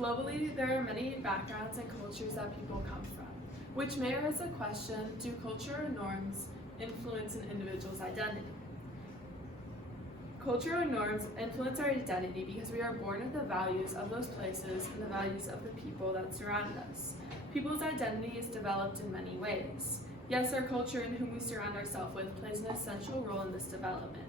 Globally, there are many backgrounds and cultures that people come from, which may raise the question, do culture or norms influence an individual's identity? Culture or norms influence our identity because we are born with the values of those places and the values of the people that surround us. People's identity is developed in many ways. Yes, our culture and whom we surround ourselves with plays an essential role in this development.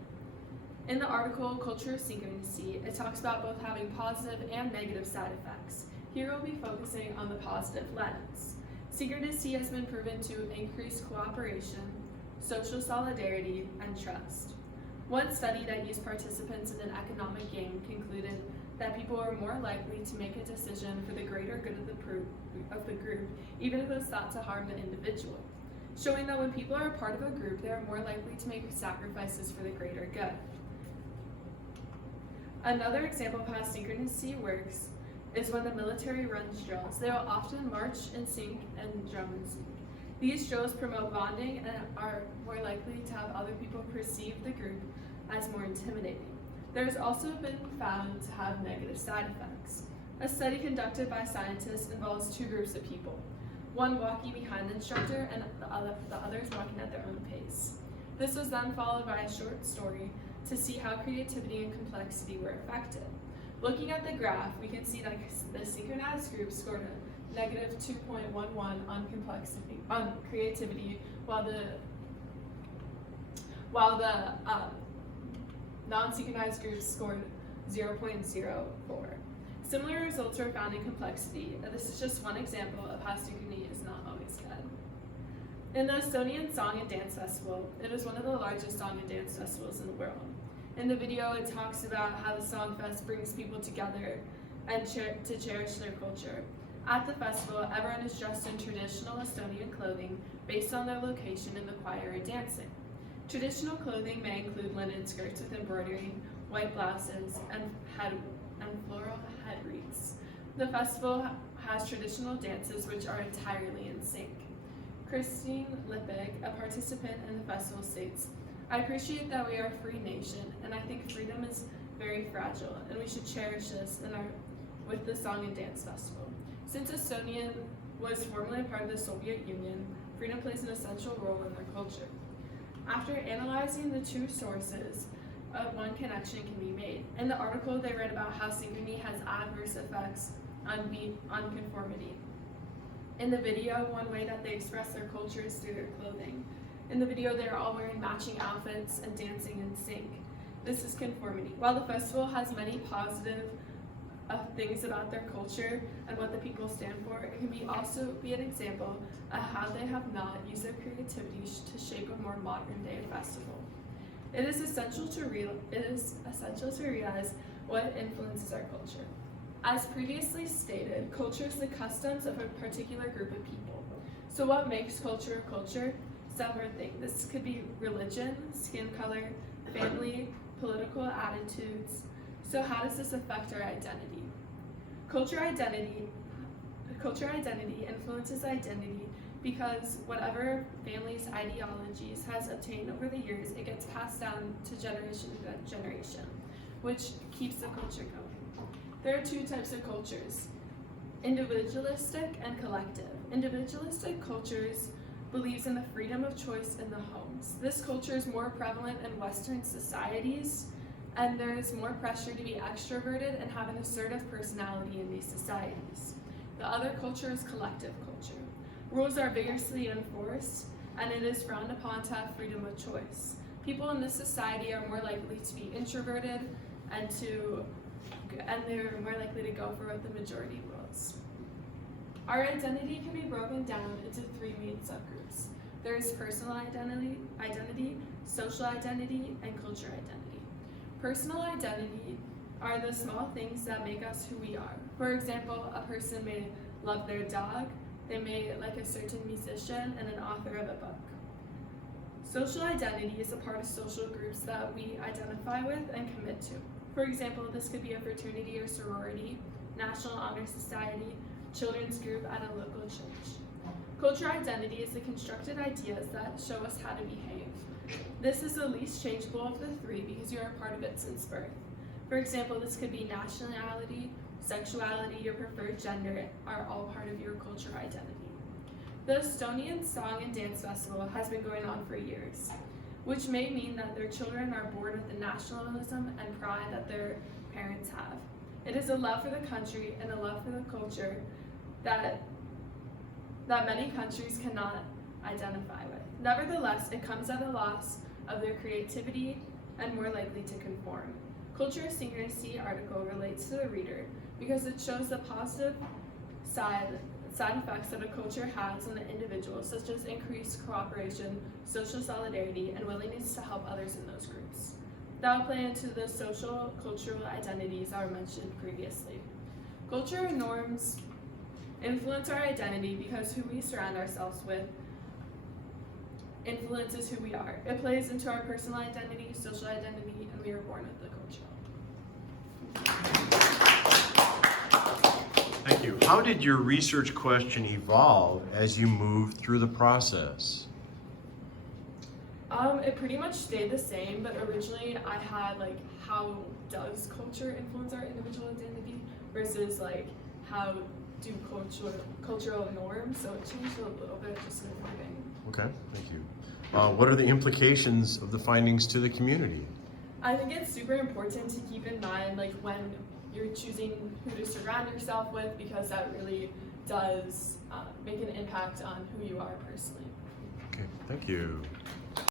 In the article, Culture of Synchronicity, it talks about both having positive and negative side effects. Here we'll be focusing on the positive lens. Synchronicity has been proven to increase cooperation, social solidarity, and trust. One study that used participants in an economic game concluded that people are more likely to make a decision for the greater good of the group, even if it's thought to harm the individual, showing that when people are a part of a group, they are more likely to make sacrifices for the greater good. Another example of how synchronicity works is when the military runs drills. They will often march in sync and drum in sync. These drills promote bonding and are more likely to have other people perceive the group as more intimidating. There has also been found to have negative side effects. A study conducted by scientists involves two groups of people, one walking behind the instructor and the others walking at their own pace. This was then followed by a short story to see how creativity and complexity were affected. Looking at the graph, we can see that the synchronized group scored a negative 2.11 on creativity, while the non-synchronized groups scored 0.04. Similar results were found in complexity, and this is just one example of how synchrony is not always good. In the Estonian Song and Dance Festival, it is one of the largest song and dance festivals in the world. In the video, it talks about how the Song Fest brings people together and to cherish their culture. At the festival, everyone is dressed in traditional Estonian clothing based on their location in the choir or dancing. Traditional clothing may include linen skirts with embroidery, white blouses, and floral head wreaths. The festival has traditional dances which are entirely in sync. Christine Lippig, a participant in the festival, states, "I appreciate that we are a free nation, and I think freedom is very fragile, and we should cherish this with the Song and Dance Festival. Since Estonia was formerly a part of the Soviet Union, freedom plays an essential role in their culture." After analyzing the two sources, one connection can be made. In the article, they read about how synchrony has adverse effects on conformity. In the video, one way that they express their culture is through their clothing. In the video, they are all wearing matching outfits and dancing in sync. This is conformity. While the festival has many positive things about their culture and what the people stand for, it can also be an example of how they have not used their creativity to shape a more modern day festival. It is essential to realize what influences our culture. As previously stated, culture is the customs of a particular group of people. So what makes culture a culture? Several things. This could be religion, skin color, family, political attitudes. So how does this affect our identity? Culture identity influences identity because whatever family's ideologies has obtained over the years, it gets passed down to generation to generation, which keeps the culture going. There are two types of cultures, individualistic and collective. Individualistic cultures believes in the freedom of choice in the homes. This culture is more prevalent in Western societies, and there is more pressure to be extroverted and have an assertive personality in these societies. The other culture is collective culture. Rules are vigorously enforced, and it is frowned upon to have freedom of choice. People in this society are more likely to be introverted and they're more likely to go for what the majority rules. Our identity can be broken down into three main subgroups. There is personal identity, social identity, and culture identity. Personal identity are the small things that make us who we are. For example, a person may love their dog, they may like a certain musician and an author of a book. Social identity is a part of social groups that we identify with and commit to. For example, this could be a fraternity or sorority, National Honor Society, children's group at a local church. Culture identity is the constructed ideas that show us how to behave. This is the least changeable of the three because you are a part of it since birth. For example, this could be nationality, sexuality, your preferred gender are all part of your cultural identity. The Estonian Song and Dance Festival has been going on for years, which may mean that their children are born with the nationalism and pride that their parents have. It is a love for the country and a love for the culture that many countries cannot identify with. Nevertheless, it comes at a loss of their creativity and more likely to conform. Culture Synchronicity article relates to the reader because it shows the positive side effects that a culture has on the individual, such as increased cooperation, social solidarity, and willingness to help others in those groups. That will play into the social, cultural identities that were mentioned previously. Culture and norms influence our identity because who we surround ourselves with influences who we are. It plays into our personal identity, social identity, and we are born with the culture. Thank you. How did your research question evolve as you moved through the process? It pretty much stayed the same, but originally I had like, how does culture influence our individual identity versus like, how do cultural norms, so it changed a little bit just in the beginning. Okay, thank you. What are the implications of the findings to the community? I think it's super important to keep in mind like when you're choosing who to surround yourself with, because that really does make an impact on who you are personally. Okay, thank you.